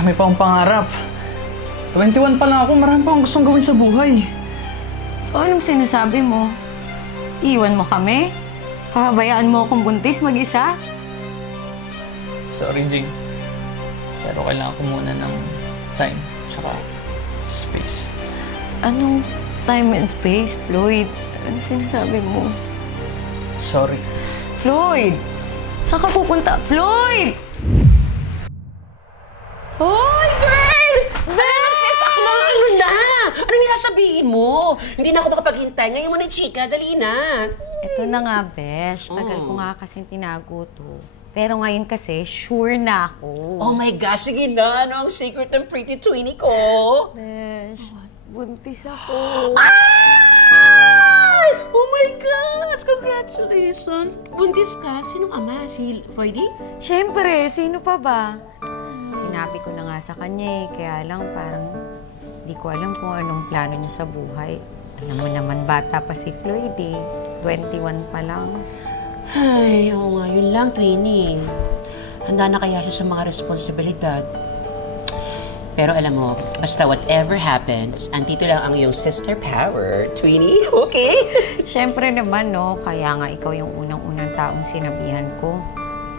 Marami pa akong pangarap. 21 pa lang ako, marami pa akong gustong gawin sa buhay. So anong sinasabi mo? Iwan mo kami? Pahabayaan mo akong buntis mag-isa? Sorry, Jing. Pero kailangan ko muna ng time, tsaka space. Anong time and space, Floyd? Ano sinasabi mo? Sorry. Floyd! Saan ka pupunta? Floyd! Hoy, girl! Beses! Ako ano na? Ano yung sasabihin mo? Hindi na ako makapaghintay. Ngayon mo na, chika. Dali na. Ito na nga, Besh. Tagal ko nga kasing tinago to. Pero ngayon kasi, sure na ako. Oh my gosh, sige na. Ano ang secret ng pretty twinnie ko? Besh, buntis ako. Ay! Oh my gosh! Congratulations! Buntis ka? Sinong ama? Si Floydie? Siyempre, sino pa ba? Sinabi ko na nga sa kanya kaya lang parang di ko alam kung anong plano niya sa buhay. Alam mo naman, bata pa si Floyd 21 pa lang. Ay, oo nga, yun lang, twinnie. Handa na kaya siya sa mga responsibilidad. Pero alam mo, basta whatever happens, andito lang ang iyong sister power, twinnie, okay? Siyempre naman, no? Kaya nga ikaw yung unang-unang taong sinabihan ko.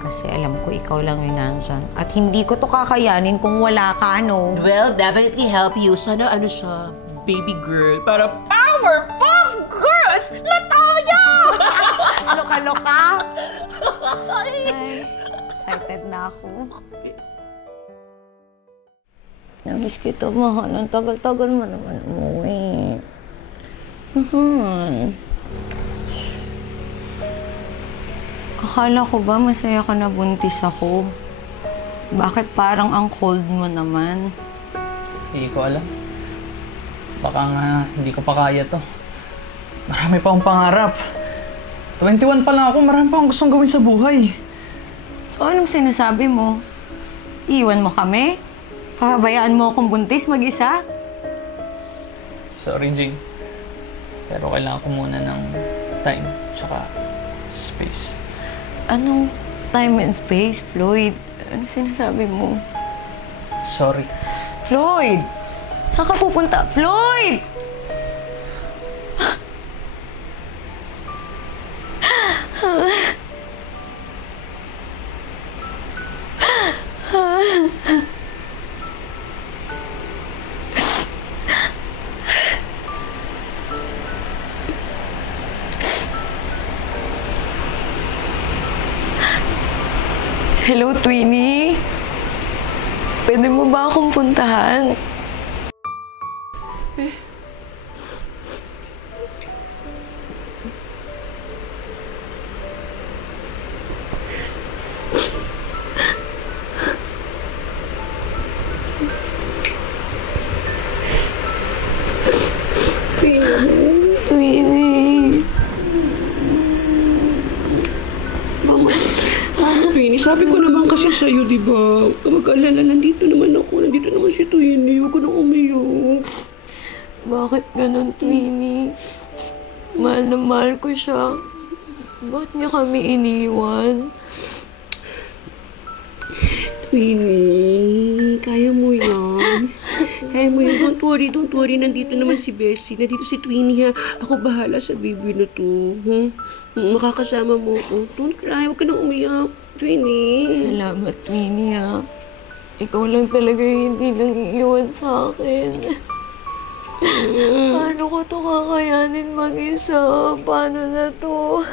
Kasi alam ko ikaw lang yung nandyan. At hindi ko to kakayanin kung wala ka, no? Well, definitely help you. Sana ano siya, baby girl, para Powerpuff Girls na tayo! Loka-loka! Ay, excited na ako. Namiss kita, mahal. Ang tagal-tagal mo naman umuwi. Akala ko ba masaya ka na buntis ako? Bakit parang ang cold mo naman? Hindi ko alam. Baka nga hindi ko pa kaya to. Marami pa akong pangarap. 21 pa lang ako, marami pa akong gustong gawin sa buhay. So anong sinasabi mo? Iwan mo kami? Pahabayaan mo akong buntis mag-isa? Sorry, Jing. Pero kailangan ko muna ng time, tsaka space. Anong time and space, Floyd? Ano sinasabi mo? Sorry. Floyd! Saan ka pupunta? Floyd! Hello, Twinnie. Pwede mo ba akong puntahan? Twinnie. Twinnie, sabi ko naman kasi sa'yo, di ba? Huwag ka mag-alala, nandito naman ako. Nandito naman si Twinnie. Huwag ka nang umiyak. Bakit ganun, Twinnie? Mahal na mahal ko siya. Bakit niya kami iniwan? Twinnie, kaya mo yan. Kaya mo yan. Don't worry, don't worry. Nandito naman si Bessie. Nandito si Twinnie, ha. Ako bahala sa baby na to. Makakasama mo ko. Don't cry. Huwag ka nang umiyak. Twinnie. Salamat, Twinnie, ha. Ikaw lang talaga yung hindi nang iiwan sa akin. Paano ko to kakayanin mag-isa? Paano na to?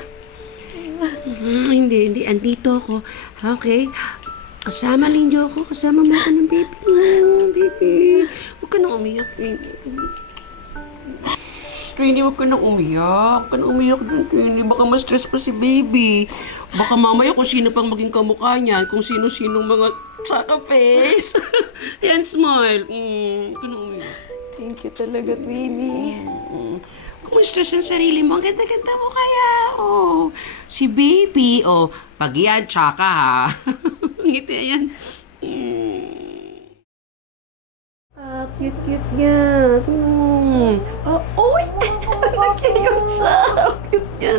Hindi. Andito ako. Okay? Kasama ninyo ako. Kasama mo ako ng baby mo. Baby. Huwag ka nang umiyak, Twinnie. Twinnie, huwag ka nang umiyak. Huwag ka nang umiyak dyan, Twinnie. Baka ma-stress pa si baby. Baka mamaya kung sino pang maging kamukha niyan, kung sino-sinong mga tsaka face. Yan, smile. Huwag ka nang umiyak. Thank you talaga, Twinnie. Kung ma-stress ang sarili mo, ang ganda-ganda mo kaya. Oh, si baby. Oh, pag yan, tsaka ha. Ngiti yan. Cute-cute niya. Uy! Cute siya. Cute niya.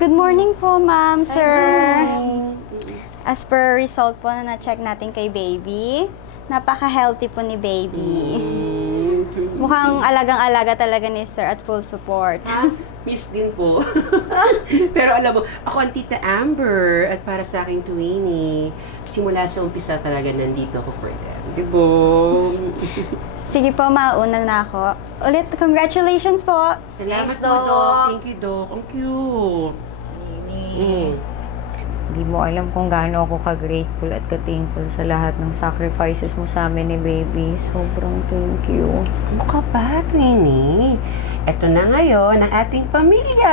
Good morning po, ma'am, sir. As per result po na na-check natin kay baby, napaka-healthy po ni baby. Mukhang alagang-alaga talaga ni sir at full support. Ha? Miss din po. Pero alam mo, ako ang Tita Amber at para sa aking Twinnie, simula sa umpisa talaga nandito ako for them. Diba? Sige po, mauna na ako. Ulit, congratulations po! Salamat Thanks, po, Doc. Doc. Thank you, Doc. Ang cute. Hindi mo alam kung gaano ako ka-grateful at ka-thankful sa lahat ng sacrifices mo sa amin ni baby. Sobrang thank you. Ano ka ba, Twinnie? Ito na ngayon ang ating pamilya.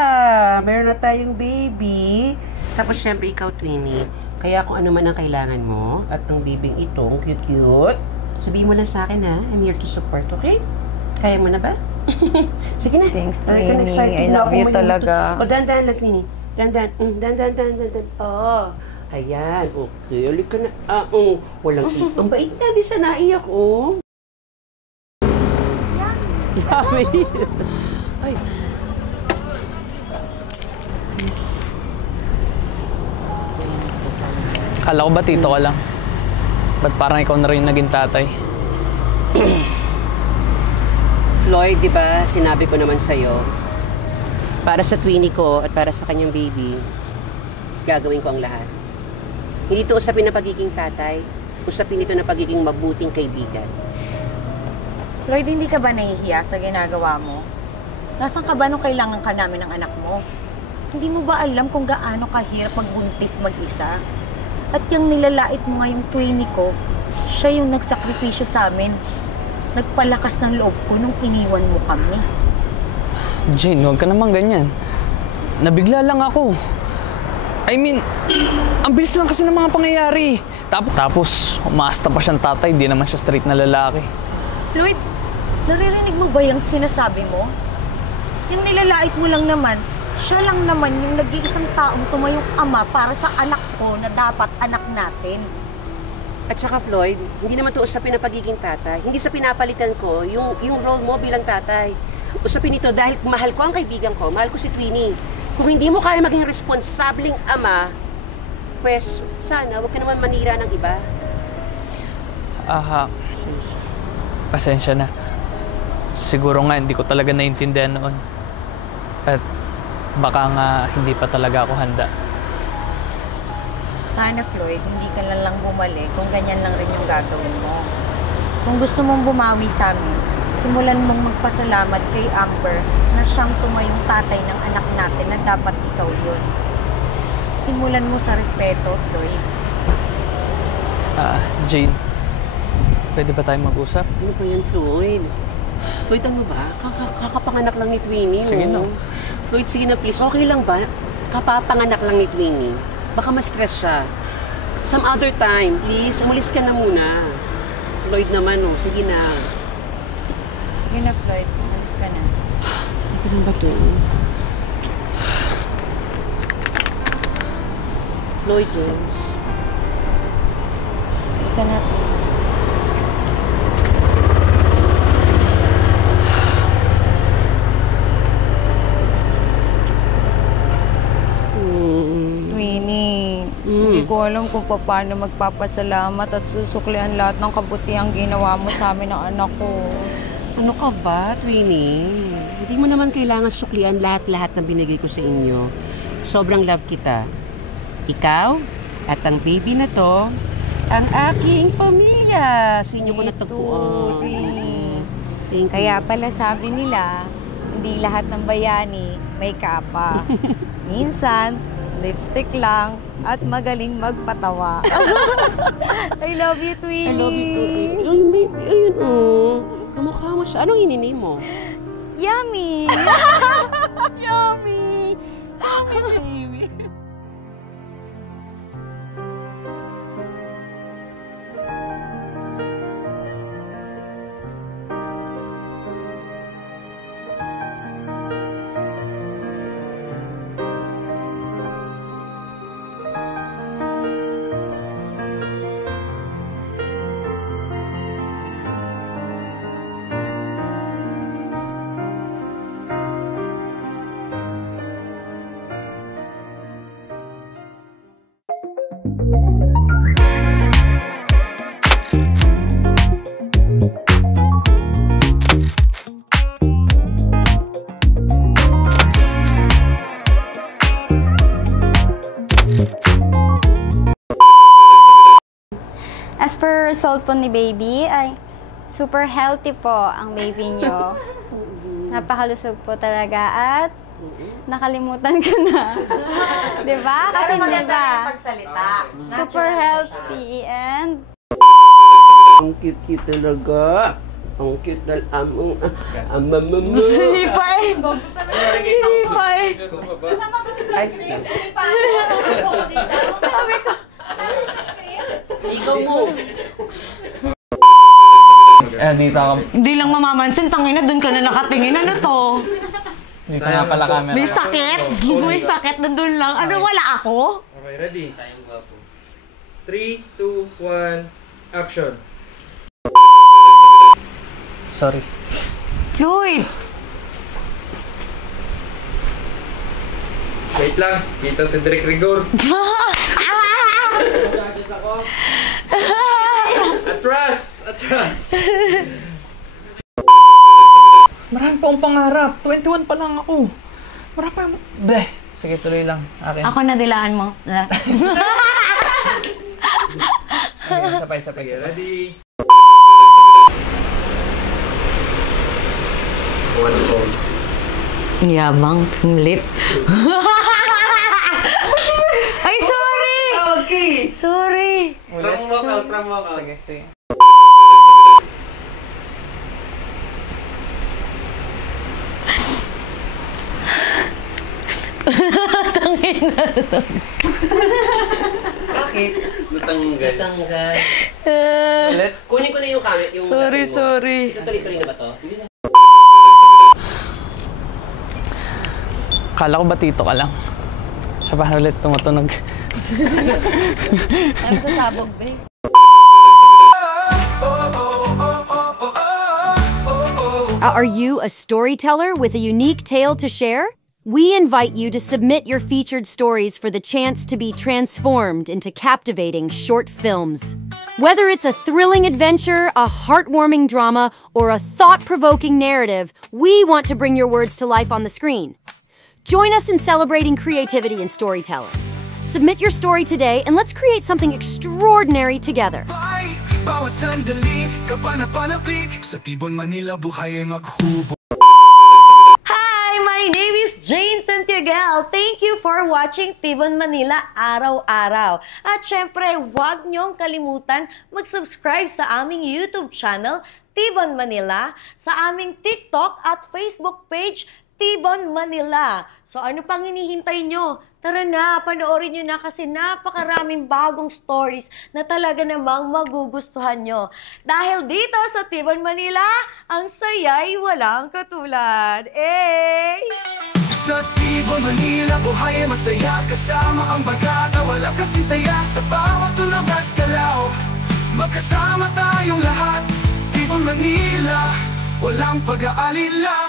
Meron na tayong baby. Tapos syempre ikaw, Twinnie. Kaya kung ano man ang kailangan mo at ng bibing itong cute-cute, sabihin mo lang sa akin ha. I'm here to support, okay? Kaya mo na ba? Sige na. Thanks, Alright, Twinnie. excited I na love ako you ngayon. talaga. O, dandan lang, Twinnie. Dandan. Dandan. Oh. Ayan. Okay. Ulit ka na. Walang ang bait na. Di sa naiyak, oh. Yummy. Ay. Kala ko ba tito ka lang? Ba't parang ikaw na rin yung naging tatay? Floyd, di ba, sinabi ko naman sa'yo, para sa Twinnie ko at para sa kanyang baby, gagawin ko ang lahat. Hindi ito usapin na pagiging tatay, usapin ito na pagiging mabuting kaibigan. Lloyd, hindi ka ba nahihiya sa ginagawa mo? Nasaan ka ba nung kailangan ka namin ng anak mo? Hindi mo ba alam kung gaano kahirap magbuntis mag-isa? At yung nilalait mo ngayong Twinnie ko, siya yung nagsakripisyo sa amin. Nagpalakas ng loob ko nung iniwan mo kami. Jane, huwag ka naman ganyan. Nabigla lang ako. I mean, ang bilis lang kasi ng mga pangyayari. Tapos, umasta pa siyang tatay, di naman siya straight na lalaki. Lloyd, naririnig mo ba yung sinasabi mo? Yung nilalait mo lang naman, siya lang naman yung nag-iisang taong tumayong ama para sa anak ko na dapat anak natin. At saka Floyd, hindi naman ito usapin na pagiging tatay. Hindi sa pinapalitan ko yung role mo bilang tatay. Usapin ito dahil mahal ko ang kaibigan ko, mahal ko si Twinnie. Kung hindi mo kaya maging responsabling ama, pues sana huwag ka naman manira ng iba. Aha. Pasensya na. Siguro nga hindi ko talaga naintindihan noon. At baka nga hindi pa talaga ako handa. Sana, Floyd, hindi ka lang bumalik kung ganyan lang rin yung gagawin mo. Kung gusto mong bumawi sa amin, simulan mong magpasalamat kay Amber na siyang tumayong tatay ng anak natin na dapat ikaw yun. Simulan mo sa respeto, Floyd. Jane, pwede ba tayong mag-usap? Ano ba yan, Floyd? Floyd, ano ba? Kakapanganak lang ni Twinnie, Sige no? Floyd, sige na please. Okay lang ba? Kapapanganak lang ni Twinnie. Baka ma-stress siya. Some other time, please. Umalis ka na muna. Floyd naman, oh. Sige na. Sige na, Floyd. Alis ka na. Ano ba to? Floyd, yes. Ito na. Twinnie, hindi ko alam kung paano magpapasalamat at susuklian lahat ng kabutihang ginawa mo sa amin ng anak ko. Ano ka ba, Twinnie? Hindi mo naman kailangan suklian lahat-lahat na binigay ko sa inyo. Sobrang love kita. Ikaw at ang baby na to, ang aking pamilya. Sa inyo ko natagpuan. Twinnie. Thank you. Kaya pala sabi nila, hindi lahat ng bayani may kapa. Minsan, lipstick lang at magaling magpatawa. I love you, Twinnie. I love you too, baby. Ay, baby. Ayun, oh. Kamukha mo siya. Anong ininim mo? Yummy! Yummy! Yummy, baby. As per result po ni baby, ay super healthy po ang baby nyo. Napakalusog po talaga at nakalimutan ko na. Diba? Kasi diba? Pagsalita. Super healthy and Ang cute-cute talaga. Ang cute na among amamamo. sinipay! Sinipay! Kasama ba ito sa screen? Hindi pa ako dito. Sabi ko. Ikaw mo. Dito ako. Hindi lang mamamansin, tangina, doon ka na nakatingin. Ano to? Dito nga pala camera. May sakit? May sakit na doon lang. Ano, wala ako? Okay, ready? 3, 2, 1, action. Sorry. Floyd! Wait lang, dito si Derek Rigor. Atras! Atras! Marami pa akong pangarap. 21 pa lang ako. Marami pa yung... Bleh. Sige, tuloy lang. Akin. Ako na dilaan mo. Sige, sabay. Okay, ready? 1 Yabang, lit. Ay, sorry! Okay! Sorry! From walkout. Sige. Bakit? Natanggal. Natanggal. Ulit. Kunin ko na yung camera. Yung Sorry. Ito tuloy-tuloy na ba to? Kala ko ba tito ka lang? Sa pa ulit tumutunog. Ano sa sabog, babe? Are you a storyteller with a unique tale to share? We invite you to submit your featured stories for the chance to be transformed into captivating short films. Whether it's a thrilling adventure, a heartwarming drama, or a thought-provoking narrative, we want to bring your words to life on the screen. Join us in celebrating creativity and storytelling. Submit your story today and let's create something extraordinary together. Bawat sandali, kapanap-panapik sa Tibon, Manila, buhay ay maghubo. Hi! My name is Jane Santiago. Thank you for watching Tibon Manila araw-araw. At syempre, huwag niyong kalimutan mag-subscribe sa aming YouTube channel, Tibon Manila, sa aming TikTok at Facebook page, Tibon Manila. So ano pang hinihintay nyo? Tara na, panoorin nyo na kasi napakaraming bagong stories na talaga namang magugustuhan nyo. Dahil dito sa Tibon Manila, ang saya'y walang katulad. Sa Tibon, Manila, buhay ay masaya. Kasama ang bagata, wala kasi saya. Sa bawat tulog at galaw, magkasama tayong lahat. Tibon, Manila, walang pag-aalila.